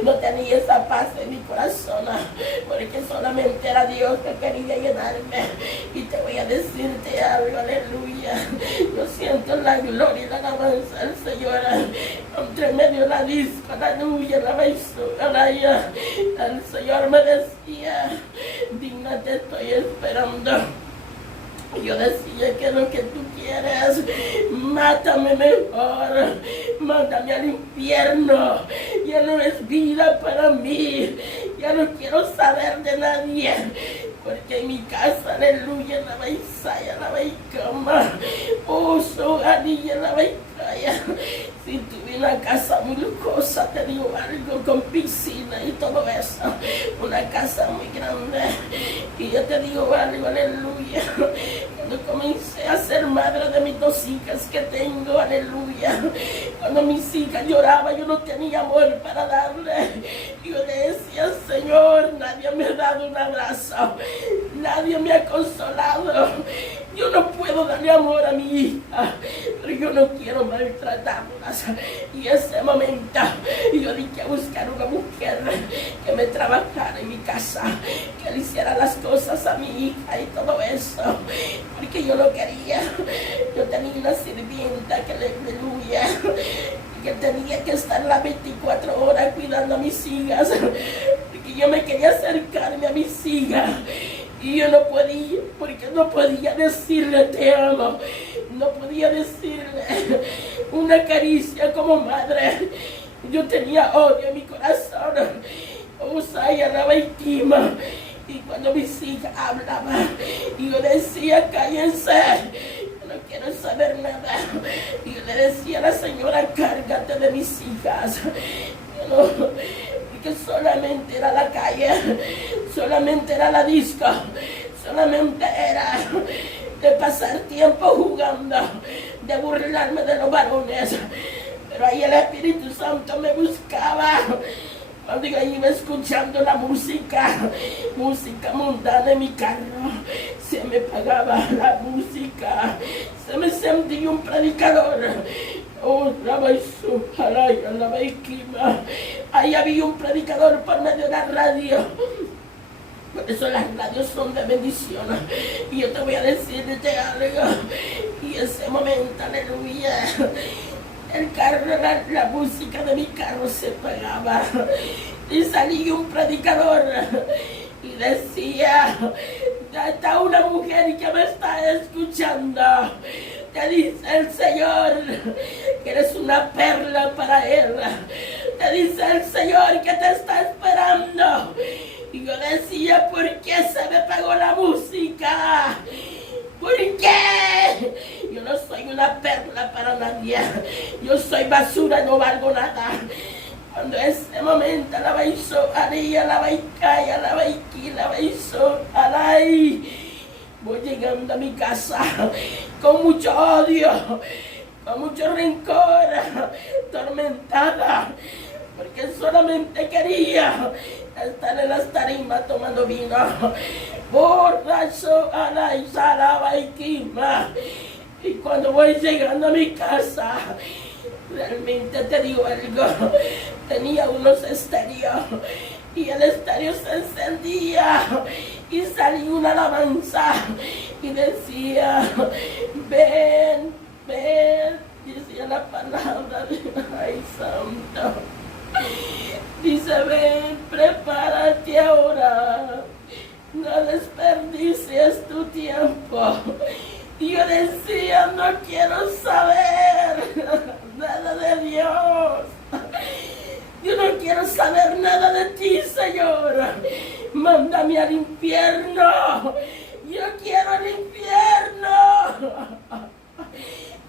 No tenía esa paz en mi corazón, porque solamente era Dios que quería llenarme. Y te voy a decirte algo, aleluya. Yo siento la gloria y la alabanza del Señor entre medio de la disco, aleluya, aleluya. El Señor me decía, digna te estoy esperando. Yo decía que lo que tú quieres, mátame mejor, mándame al infierno, ya no es vida para mí, ya no quiero saber de nadie, porque en mi casa, aleluya, la baisaya, la baicama, su anilla, la baicaya. Si tuve una casa muy lujosa, te digo algo, con piscina y todo eso, una casa muy grande, y yo te digo algo, aleluya. Cuando comencé a ser madre de mis 2 hijas que tengo, aleluya, cuando mis hijas lloraban, yo no tenía amor para darle. Yo le decía, Señor, nadie me ha dado un abrazo, nadie me ha consolado. Yo no puedo darle amor a mi hija, pero yo no quiero maltratarlas. Y ese momento yo dije a buscar una mujer que me trabajara en mi casa, que le hiciera las cosas a mi hija y todo eso, porque yo no quería. Yo tenía una sirvienta que, aleluya, que tenía que estar las 24 horas cuidando a mis hijas, porque yo me quería acercarme a mis hijas. Y yo no podía, porque no podía decirle te amo, no podía decirle una caricia como madre. Yo tenía odio en mi corazón, Usaya la Baitima. Y cuando mis hijas hablaban, yo decía, cállense, yo no quiero saber nada. Y yo le decía a la señora, cárgate de mis hijas. Que solamente era la calle, solamente era la disco, solamente era de pasar tiempo jugando, de burlarme de los varones. Pero ahí el Espíritu Santo me buscaba. Cuando yo iba escuchando la música mundana en mi carro, se me pagaba la música, se me sentía un predicador. Ahí había un predicador por medio de la radio. Por eso las radios son de bendición. Y yo te voy a decirte algo. Y ese momento, aleluya, el carro, la música de mi carro se pagaba. Y salía un predicador y decía, está una mujer que me está escuchando. Te dice el Señor que eres una perla para Él. Te dice el Señor que te está esperando. Y yo decía, ¿por qué se me pagó la música? ¿Por qué? Yo no soy una perla para nadie. Yo soy basura, no valgo nada. Cuando ese momento la baisó, haría la baicaya, la baiqui, la baisó, alay. Voy llegando a mi casa con mucho odio, con mucho rencor, tormentada, porque solamente quería estar en las tarimas tomando vino, borracho, alay, salaba y quima. Y cuando voy llegando a mi casa, realmente te digo algo, tenía unos estéreos y el estéreo se encendía y salía una alabanza y decía, ven, ven, decía la palabra de ay santo, dice ven, prepárate ahora, no desperdicies tu tiempo. Y yo decía, no quiero saber nada de Dios. Yo no quiero saber nada de ti, Señor. Mándame al infierno. Yo quiero al infierno.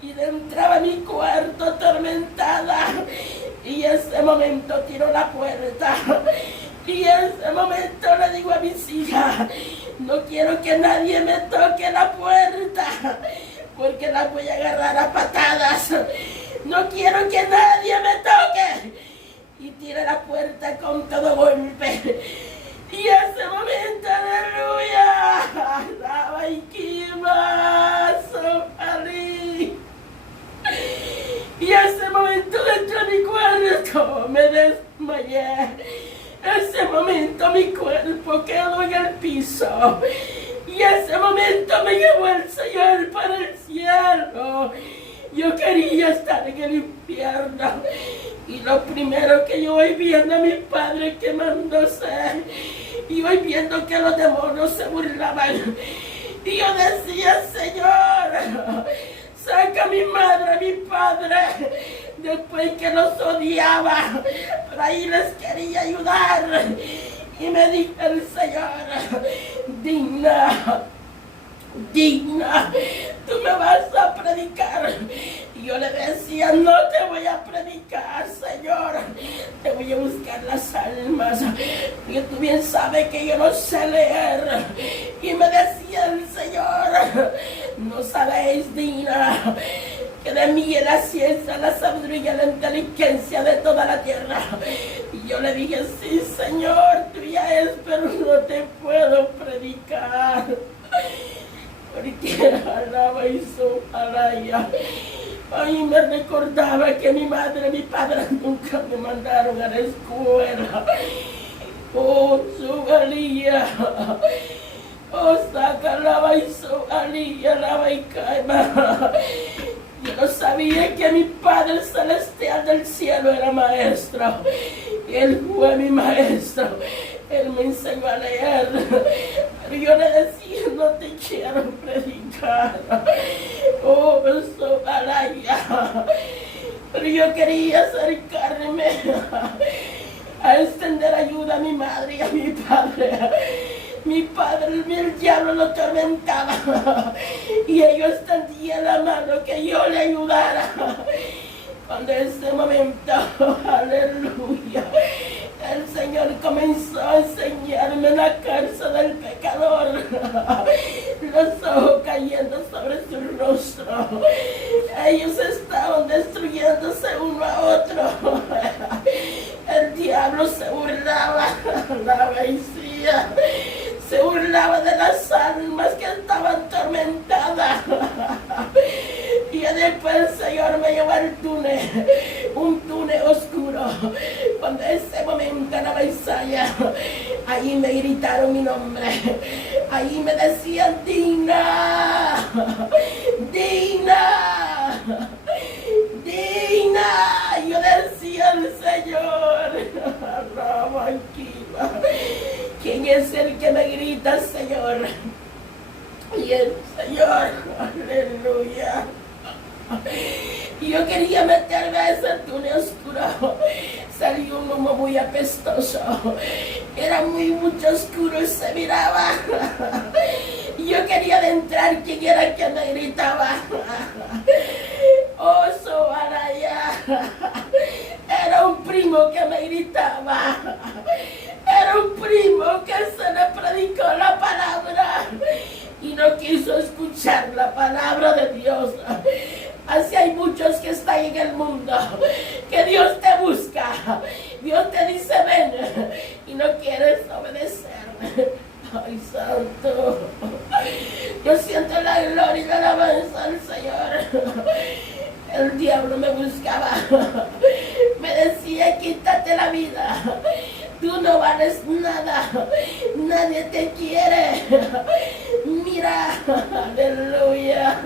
Y entraba a mi cuarto atormentada. Y en ese momento tiró la puerta. Y en ese momento le digo a mis hijas, no quiero que nadie me toque la puerta, porque la voy a agarrar a patadas. No quiero que nadie me toque. Y tiré la puerta con todo golpe. Y ese momento, aleluya, daba y quimazo, ali. Y ese momento dentro de mi cuerpo, me desmayé. Ese momento mi cuerpo quedó en el piso. Y ese momento me llevó el Señor para el cielo. Yo quería estar en el infierno. Y lo primero que yo voy viendo a mi padre quemándose. Y voy viendo que los demonios se burlaban. Y yo decía, Señor, saca a mi madre, a mi padre. Después que los odiaba, pero ahí les quería ayudar. Y me dijo el Señor, digna, tú me vas a predicar. Y yo le decía, no te voy a predicar, Señor, te voy a buscar las almas, porque tú bien sabes que yo no sé leer. Y me decía el Señor, no sabéis, digna, que de mí es la ciencia, la sabiduría, la inteligencia de toda la tierra. Y yo le dije, sí, Señor, tuya es, pero no te puedo predicar. Porque alaba y su alaya. Ay, me recordaba que mi madre y mi padre nunca me mandaron a la escuela. Oh, su alía. Oh, saca alaba y su alía, alaba y caima. Yo no sabía que mi Padre Celestial del cielo era maestro. Él fue mi maestro. Él me enseñó a leer. Pero yo le decía, no te quiero predicar. Oh, eso, alaya. Pero yo quería acercarme a extender ayuda a mi madre y a mi padre. Mi padre, el diablo lo atormentaba y ellos extendían la mano que yo le ayudara. Cuando en ese momento, aleluya, el Señor comenzó a enseñarme la cárcel del pecador, los ojos cayendo sobre su rostro. Ellos estaban destruyéndose uno a otro. El diablo se burlaba, la vencía. Se burlaba de las almas que estaban atormentadas. Y después el Señor me llevó al túnel, un túnel oscuro. Cuando en ese momento en la Isaya, ahí me gritaron mi nombre. Ahí me decían, digna, digna, digna. Yo decía al Señor, ¿quién es el que me grita, Señor? Y el Señor, aleluya. Yo quería meterme a ese túnel oscuro. Salió un humo muy apestoso. Era mucho oscuro y se miraba. Yo quería adentrar. ¿Quién era el que me gritaba? Oh, Sobaraya. Era un primo que me gritaba. Era un primo que se le predicó la palabra y no quiso escuchar la palabra de Dios. Así hay muchos que están en el mundo, que Dios te busca, Dios te dice ven y no quieres obedecer. Ay, santo, yo siento la gloria y la alabanza al Señor. El diablo me buscaba, me decía quítate la vida, tú no vales nada, nadie te quiere. Mira, aleluya.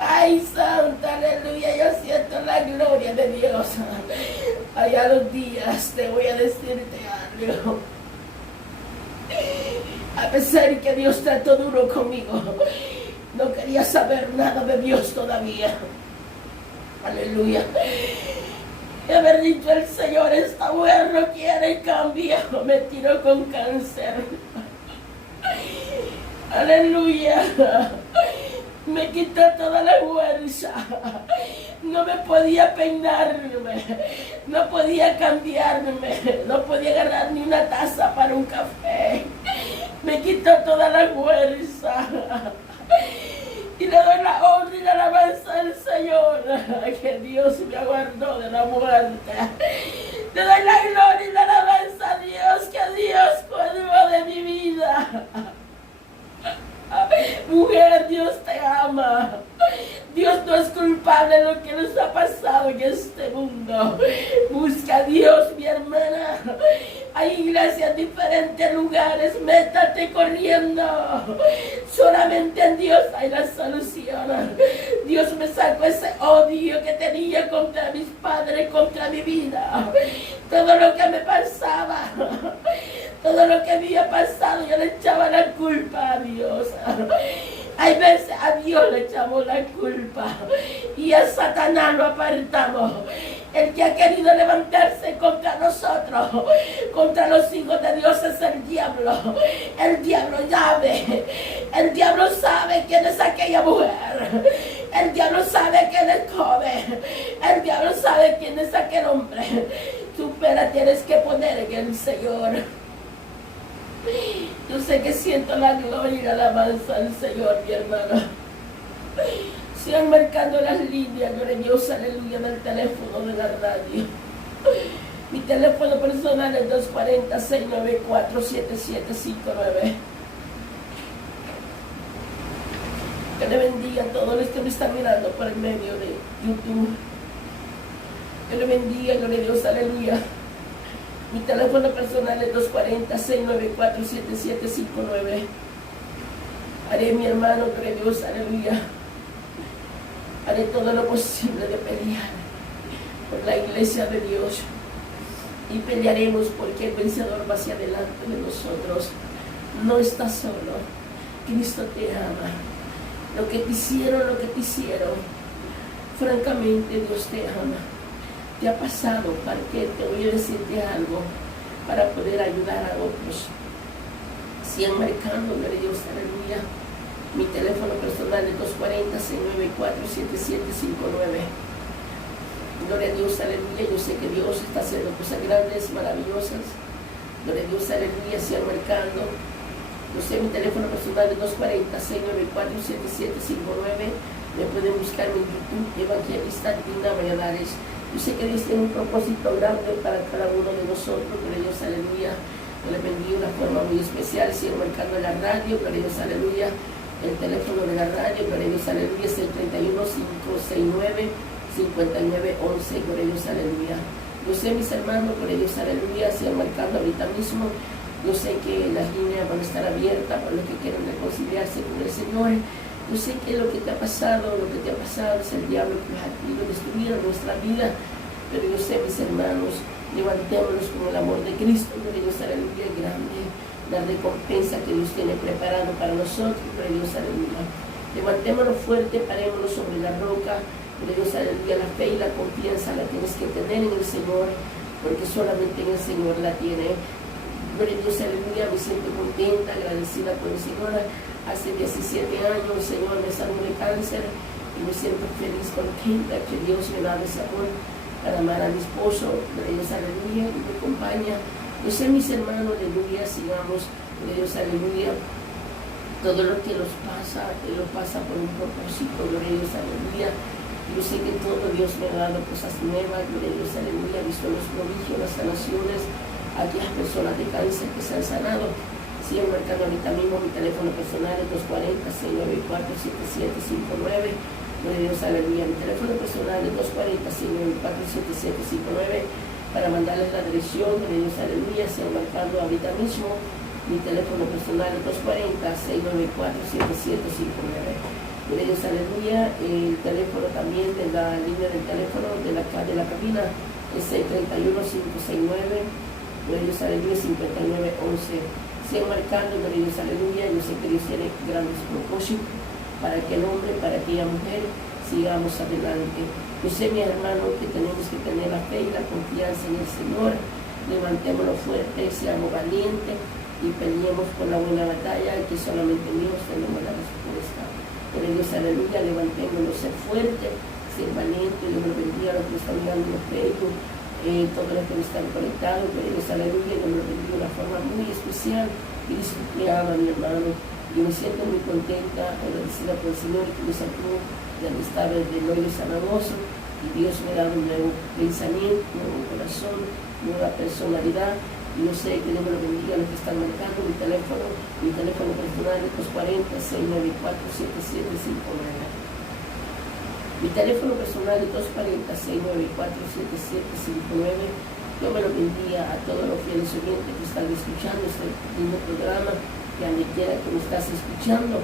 Ay, santa, aleluya, yo siento la gloria de Dios. Allá los días te voy a decirte algo. A pesar que Dios trató duro conmigo, no quería saber nada de Dios todavía. Aleluya. Y haber dicho el Señor, esta mujer no quiere cambio, me tiró con cáncer. Aleluya. Me quitó toda la fuerza. No me podía peinarme, no podía cambiarme, no podía agarrar ni una taza para un café. Me quitó toda la fuerza. Y le doy la honra y la alabanza al Señor, que Dios me aguardó de la muerte. Le doy la gloria y la alabanza a Dios, que Dios cuidó de mi vida. Mujer, Dios te ama. Dios no es culpable de lo que nos ha pasado en este mundo. Busca a Dios, mi hermana. Hay iglesias en diferentes lugares. Métate corriendo. Solamente en Dios hay la solución. Dios me sacó ese odio que tenía contra mis padres, contra mi vida. Todo lo que me pasaba, todo lo que había pasado, yo le echaba la culpa a Dios. Hay veces a Dios le echamos la culpa y a Satanás lo apartamos. El que ha querido levantarse contra nosotros, contra los hijos de Dios, es el diablo. El diablo sabe. El diablo sabe quién es aquella mujer. El diablo sabe quién es joven. El diablo sabe quién es aquel hombre. Tú la tienes que poner en el Señor. Yo sé que siento la gloria y la alabanza del Señor, mi hermano. Sigan marcando las líneas, gloria a Dios, aleluya, del teléfono de la radio. Mi teléfono personal es 240-694-7759. Que le bendiga a todos los que me están mirando por el medio de YouTube. Que le bendiga, gloria a Dios, aleluya. Mi teléfono personal es 240-694-7759. Haré, mi hermano, gloria a Dios, aleluya. Haré todo lo posible de pelear por la iglesia de Dios. Y pelearemos porque el vencedor va hacia adelante de nosotros. No estás solo. Cristo te ama. Lo que te hicieron, francamente Dios te ama. Te ha pasado, para que te voy a decirte algo, para poder ayudar a otros. Sigan marcando, gloria a Dios, aleluya. Mi teléfono personal es 240-694-7759. Gloria a Dios, aleluya. Yo sé que Dios está haciendo cosas grandes, maravillosas. Gloria a Dios, aleluya. Sigan marcando. Yo sé, mi teléfono personal es 240-694-7759. Me pueden buscar en YouTube, Evangelista Dina Valladares. Yo sé que Dios tiene un propósito grande para cada uno de nosotros. Gloria a Dios, aleluya. Yo le bendigo de una forma muy especial. Sigo marcando la radio, gloria a Dios, aleluya. El teléfono de la radio, gloria a Dios, aleluya, es el 31-569-5911, gloria a Dios, aleluya. Yo sé, mis hermanos, gloria a Dios, aleluya, sigan marcando ahorita mismo. Yo sé que las líneas van a estar abiertas para los que quieran reconciliarse con el Señor. Yo sé que lo que te ha pasado es el diablo que nos ha querido destruir en nuestra vida. Pero yo sé, mis hermanos, levantémonos con el amor de Cristo, gloria a Dios, aleluya, grande. La recompensa que Dios tiene preparado para nosotros, gloria a Dios, aleluya. Levantémonos fuerte, parémonos sobre la roca, gloria a Dios, aleluya. La fe y la confianza la tienes que tener en el Señor, porque solamente en el Señor la tiene. Gloria a Dios, aleluya. Me siento contenta, agradecida por el Señor. Hace 17 años el Señor me sanó de cáncer y me siento feliz, contenta que Dios me da ese amor para amar a mi esposo. Gloria a Dios, aleluya, y me acompaña. Yo sé, mis hermanos, aleluya, sigamos, gloria a Dios, aleluya. Todo lo que nos pasa, Él lo pasa por un propósito, gloria a Dios, aleluya. Yo sé que todo Dios me ha dado cosas nuevas, gloria a Dios, aleluya. He visto los prodigios, las sanaciones, aquellas personas de cáncer que se han sanado. Sigan marcando ahorita mismo. Mi teléfono personal es 240-694-7759. Gloria a Dios, aleluya. Mi teléfono personal es 240-694-7759 para mandarles la dirección. Gloria a Dios, aleluya. Sigan marcando ahorita mismo. Mi teléfono personal es 240-694-7759. Gloria a Dios, aleluya. El teléfono también de la línea del teléfono de la cabina es 631-569. Gloria a Dios, aleluya, 5911. Sigan marcando, gloria a Dios, aleluya. Yo sé que Dios tiene grandes propósitos para aquel hombre, para aquella mujer. Sigamos adelante. Yo sé, mi hermano, que tenemos que tener la fe y la confianza en el Señor. Levantémonos fuertes, seamos valientes y peleemos por la buena batalla, que solamente en Dios tenemos la respuesta. Gloria a Dios, aleluya. Levantémonos, ser fuertes, ser valientes. Dios nos bendiga a los que están mirando en Facebook. Todos los que están conectados, gloria a Dios, aleluya. Yo me lo bendigo de una forma muy especial. Y disfrutaba, mi hermano. Yo me siento muy contenta, agradecida por el Señor que me sacó del estado del hoyo cenagoso. Y Dios me ha dado un nuevo pensamiento, un nuevo corazón, nueva personalidad. Y yo sé que Dios me lo bendiga a los que están marcando mi teléfono personal es 240-694-7759. Mi teléfono personal es 240-694-7759. Dios me lo bendiga a todos los fieles oyentes que están escuchando este lindo programa, que a donde quiera que me estás escuchando.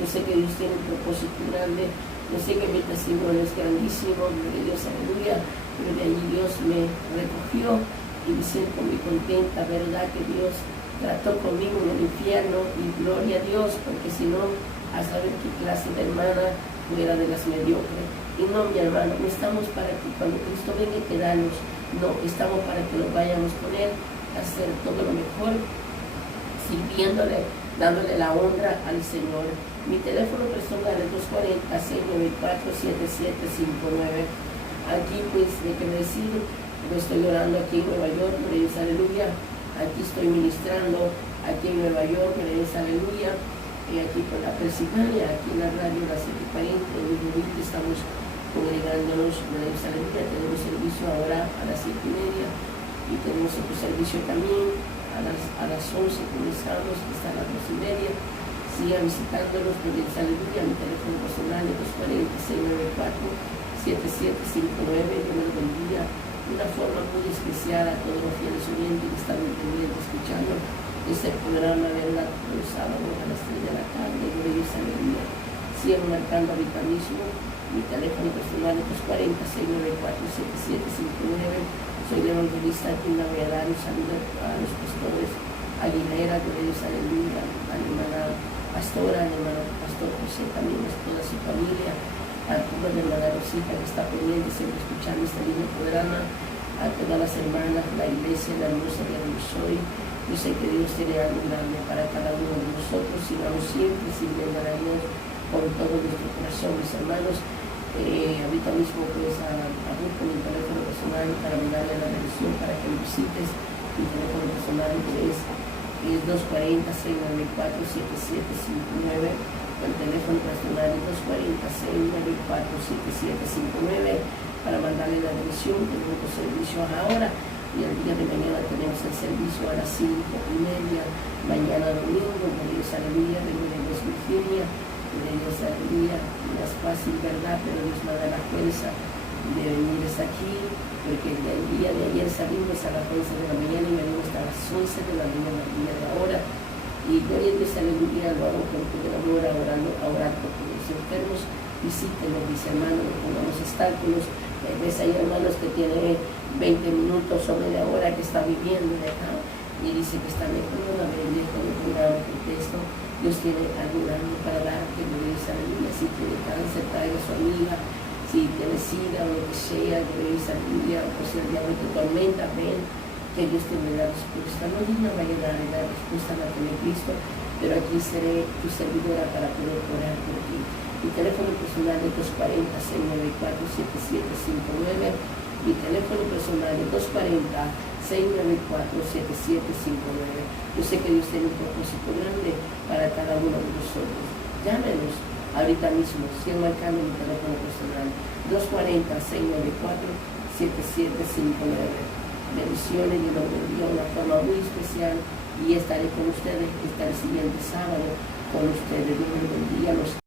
Yo sé que Dios tiene un propósito grande, yo sé que mi testimonio es grandísimo, gloria a Dios, aleluya, pero de allí Dios me recogió y me siento muy contenta, verdad que Dios trató conmigo en el infierno y gloria a Dios, porque si no, a saber qué clase de hermana fuera de las mediocres. Y no, mi hermano, no estamos para que cuando Cristo venga quedarnos, no, estamos para que nos vayamos con Él, a hacer todo lo mejor, sirviéndole, dándole la honra al Señor. Mi teléfono personal es 240-694-7759. Aquí pues, de que me decir, yo estoy orando aquí en Nueva York, gloria a Dios, aleluya. Aquí estoy ministrando, aquí en Nueva York, gloria a Dios, aleluya. Y aquí con la Pensilvania, aquí en la radio, la 740, en el momento estamos congregándonos, gloria a Dios, aleluya. Tenemos servicio ahora a las 7:30 y tenemos otro servicio también a las 11 comenzamos, que está a las 2:30. Sigan visitándonos, gloria a Dios, aleluya. Mi teléfono personal es 240-694-7759. Dios me lo bendiga de una forma muy especial a todos los fieles oyentes que están entendiendo, escuchando este programa, ¿verdad? Los sábados a las 3 de la tarde, gloria a Dios, aleluya. Sigan marcando ahorita mismo. Mi teléfono personal es 240-694-7759. Soy la evangelista, aquí la voy a dar un saludo a los pastores Aguilera, gloria a Dios, aleluya, a la hermana pastora, al hermano pastor José, también a toda su familia, a toda la hermana Rosita que está pendiente, siempre escuchando este lindo programa, a todas las hermanas, la iglesia, la hermosa que yo soy. Yo sé que Dios tiene algo grande para cada uno de nosotros, sigamos siempre sirviendo a Dios con todo nuestro corazón, mis hermanos. Ahorita mismo pues busco mi teléfono personal para mandarle la bendición para que lo visites. Mi teléfono personal es 240-694-7759. El teléfono personal es 240-694-7759 para mandarle la bendición. Tenemos los servicios ahora y el día de mañana tenemos el servicio a las 5:30. Mañana domingo, gloria a Dios, aleluya, vengo de West Virginia. De Dios, aleluya, no es fácil, ¿verdad? Pero Dios me da la fuerza de venir hasta aquí, porque el día de ayer salimos a las 11 de la mañana y venimos hasta las 11 de la mañana, el día de ahora. Y gloria a Dios, aleluya, lo hago con todo el amor, a orar por todos los enfermos. Visítenos, mis hermanos, no pongamos obstáculos. Ves ahí hermanos que tienen 20 minutos o media hora que está viviendo de acá y dice que está lejos, no la ven lejos, no pongamos el texto. Dios tiene algo grande para darte, gloria a Dios, aleluya. Si tiene cáncer, traiga a su amiga. Si tiene sida o lo que sea, gloria a Dios, aleluya. O si el diablo te tormenta, ven, que Dios te da la respuesta. No diga vaya a dar la respuesta a la que Cristo, pero aquí seré tu servidora para poder orar por ti. Mi teléfono personal es 240-694-7759. Mi teléfono personal es 240-694-7759. Yo sé que Dios tiene un propósito grande para cada uno de nosotros. Llámenos ahorita mismo, sigan marcando mi teléfono personal, 240-694-7759. Bendiciones, Dios los bendiga de una forma muy especial y estaré con ustedes, estaré el siguiente sábado con ustedes. Dios los bendiga.